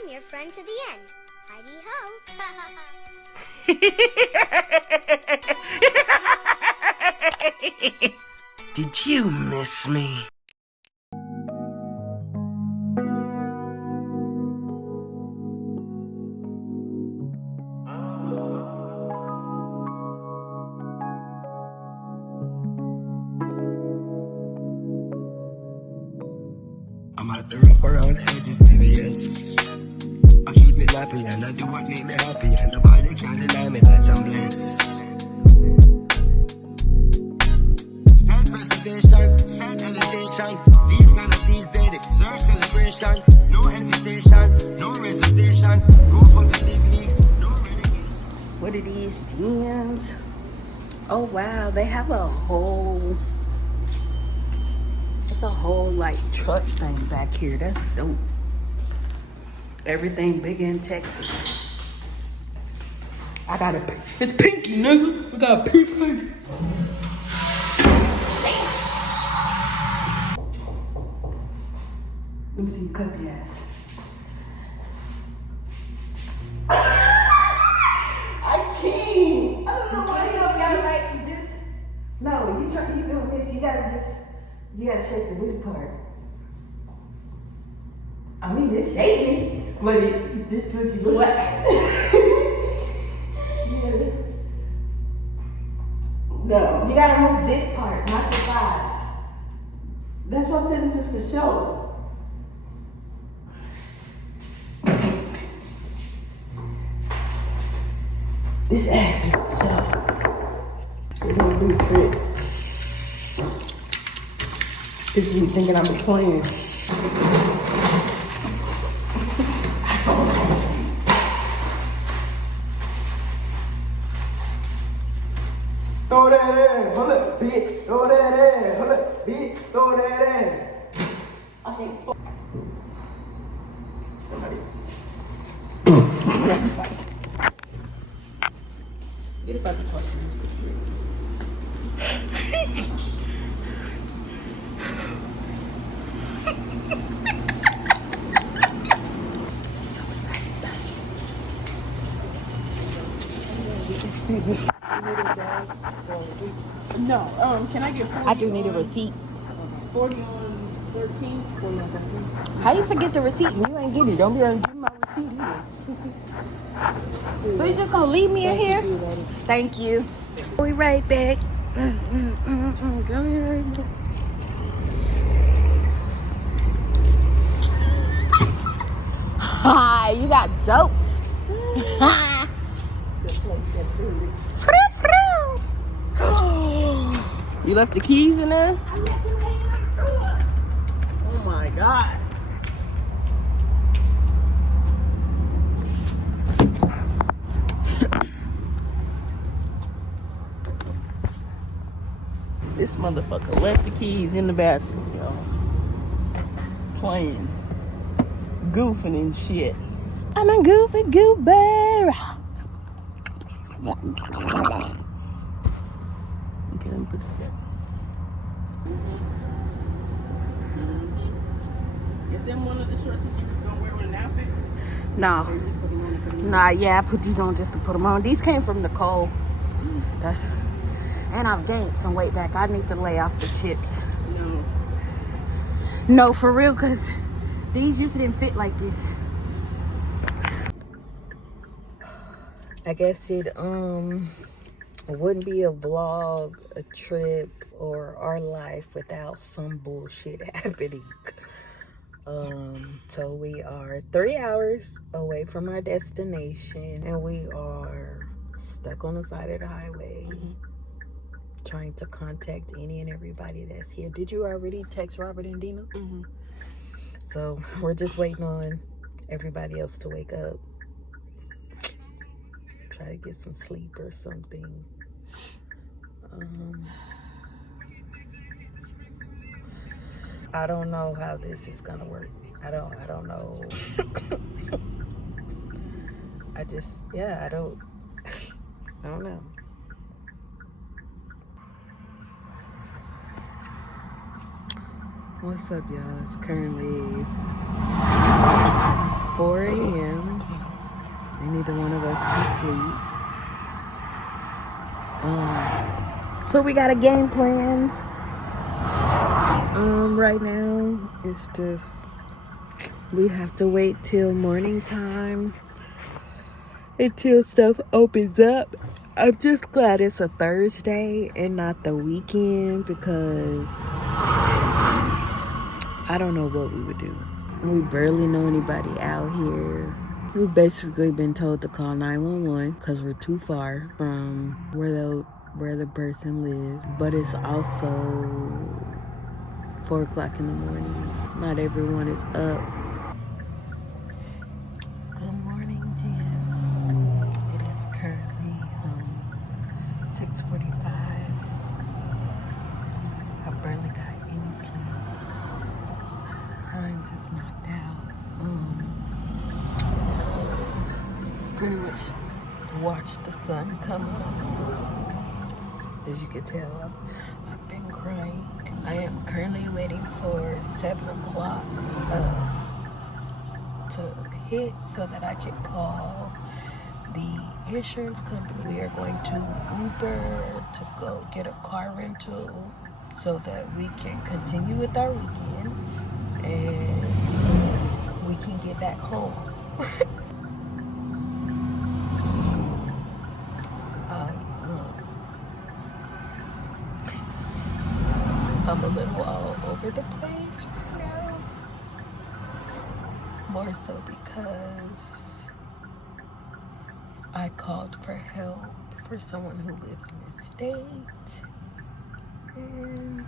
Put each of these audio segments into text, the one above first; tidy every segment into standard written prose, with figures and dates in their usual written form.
I'm your friend to the end. Heidi ho. Did you miss me? I'm out there up around the edges, baby, yes. I keep it nappy and I do what make me happy, and nobody can deny me that I'm blessed. Self-preservation, self-elevation, these kind of things, they deserve celebration. No hesitation, no reservation, go for the big leagues, no relegation. What are these stems? Oh wow, they have a whole, it's a whole like truck thing back here. That's dope. Everything big in Texas. I got a, it's pinky, nigga. We got a pinky. Let me see you cut the ass. I can't. I don't know why you don't gotta like just. No, you doing this. You gotta shake the wood part. I mean, it's shaking, but this is what you look like. No, you gotta move this part, not your thighs. That's what I said, this is for show. This ass is for show. We're gonna do tricks. If you thinking I'm playing. Throw that in, hold up, bitch. Throw that in, hold up, bitch. Throw that in. I can't fuck. Get about the questions. No, can I get 40? I do need a receipt. 40 on 13? 40 on 13. How you forget the receipt and you ain't get it? Don't be able to give me my receipt either. So you just gonna leave me in here? Thank you. We'll be right back. Come here. Hi, you got jokes. You left the keys in there? Oh my God. This motherfucker left the keys in the bathroom, y'all. Playing. Goofing and shit. I'm a goofy goober. Okay, let me put this back. Is them one of the shorts that you was gonna wear with an outfit? No. Nah, yeah, I put these on just to put them on. These came from Nicole. And I've gained some weight back. I need to lay off the chips. No, for real, because these used to didn't fit like this. I guess it wouldn't be a vlog, a trip, or our life without some bullshit happening. So we are 3 hours away from our destination, and we are stuck on the side of the highway, trying to contact any and everybody that's here. Did you already text Robert and Dina? So we're just waiting on everybody else to wake up. Try to get some sleep or something. I don't know how this is gonna work. I don't know. I don't know. What's up, y'all? It's currently 4 a.m. and neither one of us can sleep. So we got a game plan. Right now it's just we have to wait till morning time until stuff opens up. I'm just glad it's a Thursday and not the weekend because I don't know what we would do. We barely know anybody out here. We've basically been told to call 911 because we're too far from where the person lives. But it's also 4 o'clock in the morning. Not everyone is up. Good morning, gents. It is currently 6:45. I barely got any sleep. I'm just knocked out. Pretty much watched the sun come up. As you can tell, I've been crying. I am currently waiting for 7 o'clock to hit so that I can call the insurance company. We are going to Uber to go get a car rental so that we can continue with our weekend and we can get back home. I'm a little all over the place right now. More so because I called for help for someone who lives in this state. And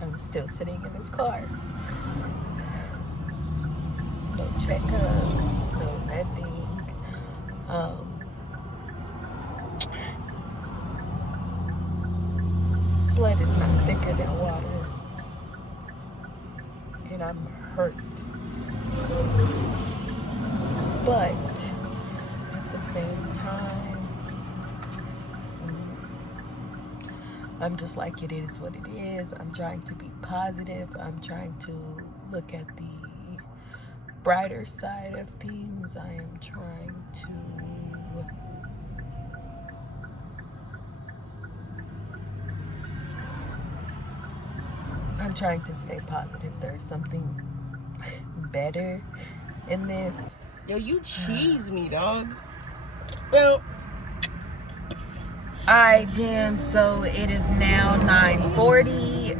I'm still sitting in this car. No checkup, no nothing. Blood is not thicker than water. And I'm hurt. But at the same time, I'm just like, it is what it is. I'm trying to be positive. I'm trying to look at the brighter side of things. I am trying to stay positive. There's something better in this. Yo, you cheese me, dog. Well, alright, Jim, so it is now 9:40.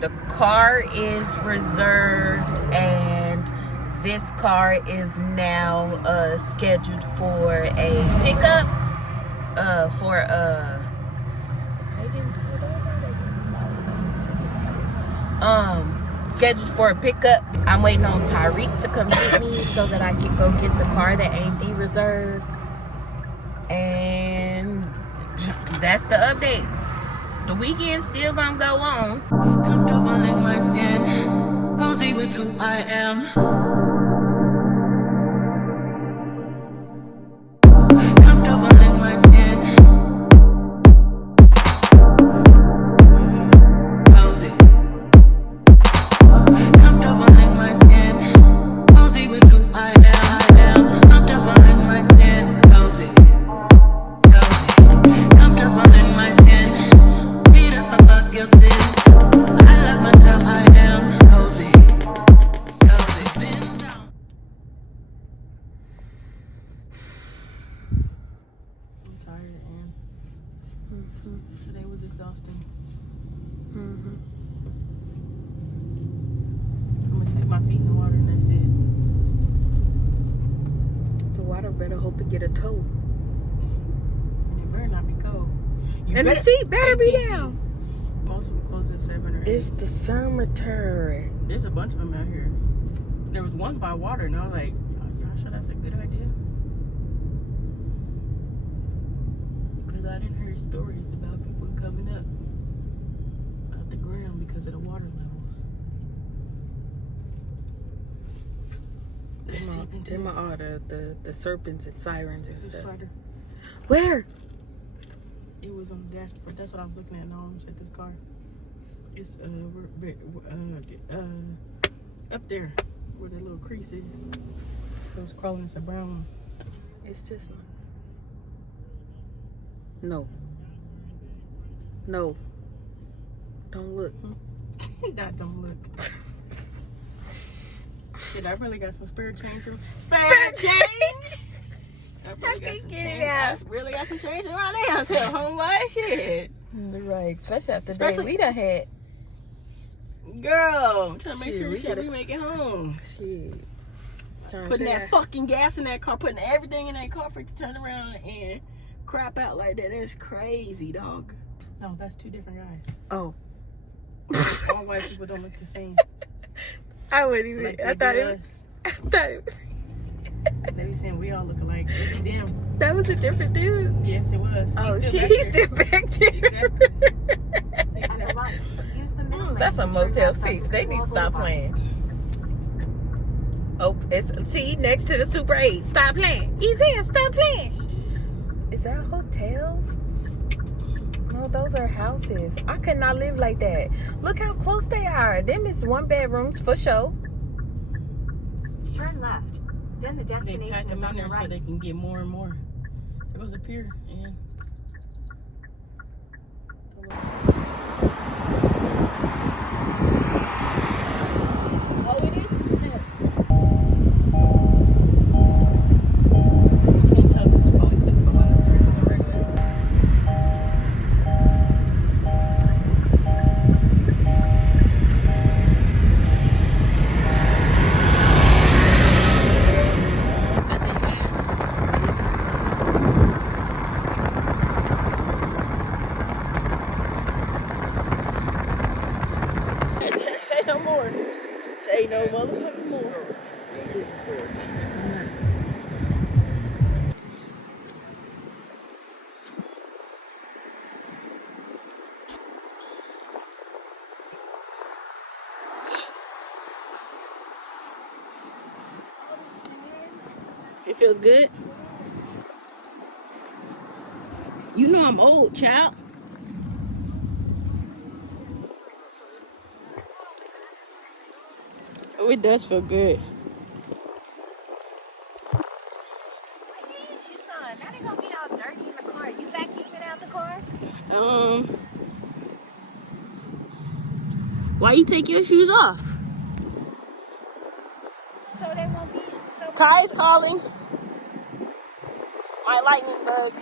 The car is reserved and this car is now scheduled for a pickup scheduled for a pickup. I'm waiting on Tyreek to come get me so that I can go get the car that AMD reserved. And that's the update. The weekend's still gonna go on. Comfortable in my skin, cozy with who I am. Comfortable in my skin, cozy. Comfortable in my skin, cozy with who I am. Comfortable in my skin, cozy. Comfortable in my skin, beat up above your sins. I love myself, I am cozy. I'm tired, and today was exhausting. I'm gonna stick my feet in the water and that's it. The water better hope to get a toe. And it better not be cold. And the seat better be down. Most of them close at 7 or 8. It's the cemetery. There's a bunch of them out here. There was one by water, and I was like, y'all sure that's a good idea? Because I didn't hear stories about people coming up out the ground because of the water levels. Them are the serpents and sirens and It's a stuff. slider. Where? It was on the dashboard. That's what I was looking at. No, I almost hit this car. It's up there where the little crease is. It was crawling some brown. It's just no. Don't look. That don't look. Shit, I really got some spare change. Spare change. I can't get it out. I really got some change in my damn self, homeboy. Shit. Right, especially after the day we done had. Girl, I'm trying to make Shit, sure we make it home. Shit. Putting that fucking gas in that car, putting everything in that car for it to turn around and crap out like that. That's crazy, dog. No, that's two different guys. Oh. All white people don't look the same. I wouldn't even. Like I thought it was. They be saying we all look alike. It be them. That was a different dude. Yes, it was. Oh shit, he's still back there. Exactly. At the light, use the middle lane That's a to turn Motel left onto 6. They need to School stop Boulevard. playing. Oh, it's see next to the Super 8. Stop playing. He's here. Stop playing. Is that hotels? No, those are houses. I could not live like that. Look how close they are. Them is 1-bedrooms for sure. Turn left. Then the They pack destination them is in on the there so right. they can get more and more. There goes a pier. Yeah. Oh, it is. Just can't tell this is probably sitting behind us or just a regular. At the end. Say no more. Say no motherfucking more. It feels good. You know I'm old, child. Oh, it does feel good. Shoes on. Now they gonna get all dirty in the car. You vacuuming out the car? Why you take your shoes off? So they won't be. So Kai's calling. My lightning bug.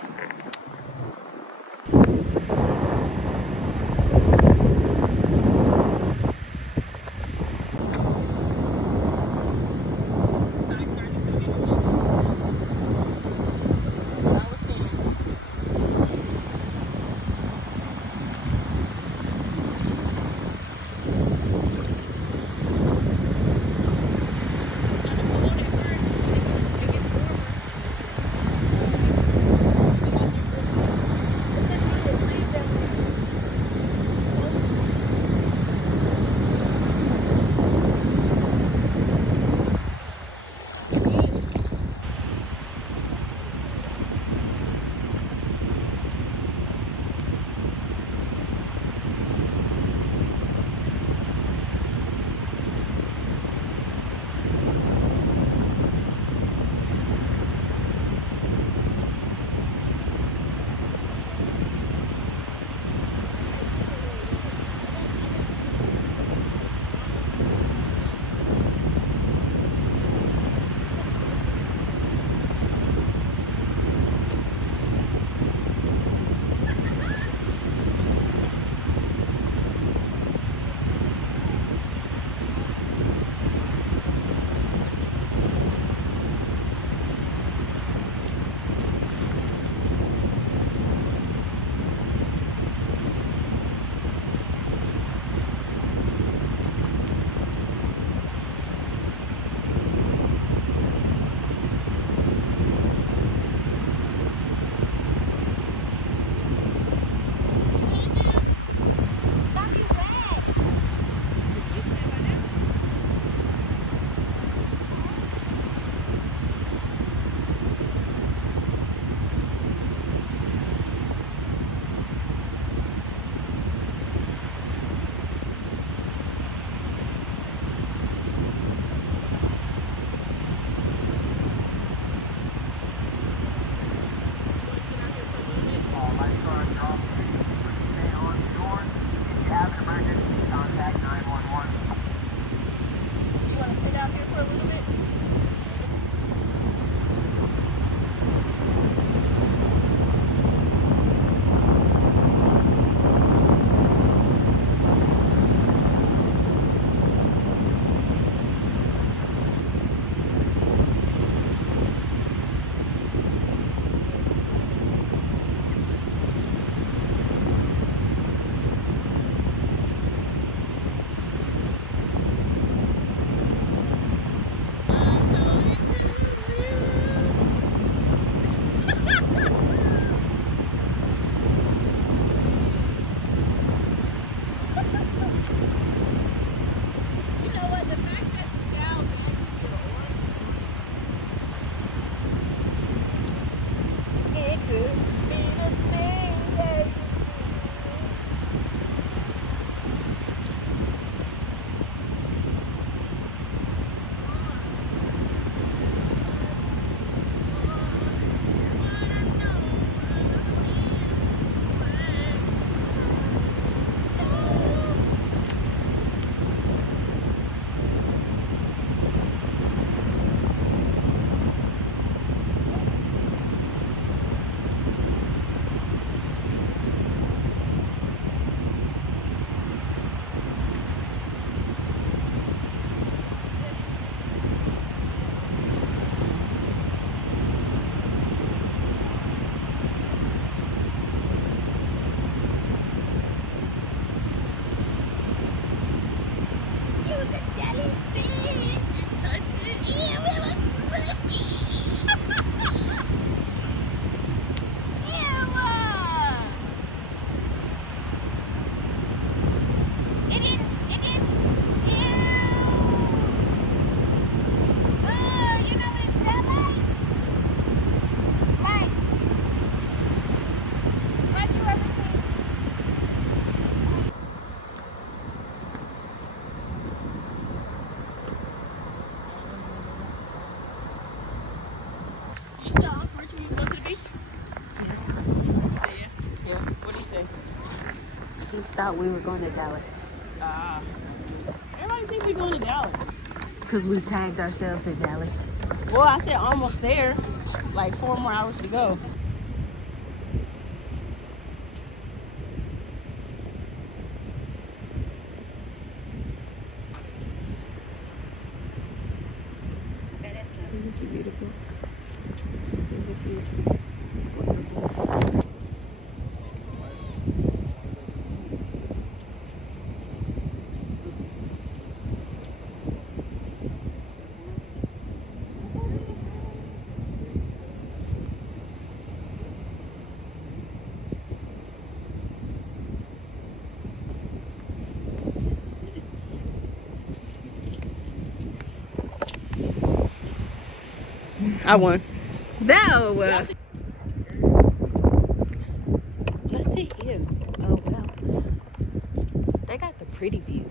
He thought we were going to Dallas. Everybody think we're going to Dallas. Because we tagged ourselves in Dallas. Well, I said almost there. Like 4 more hours to go. Beautiful. I won. No! Let's see here. Oh, wow. They got the pretty view.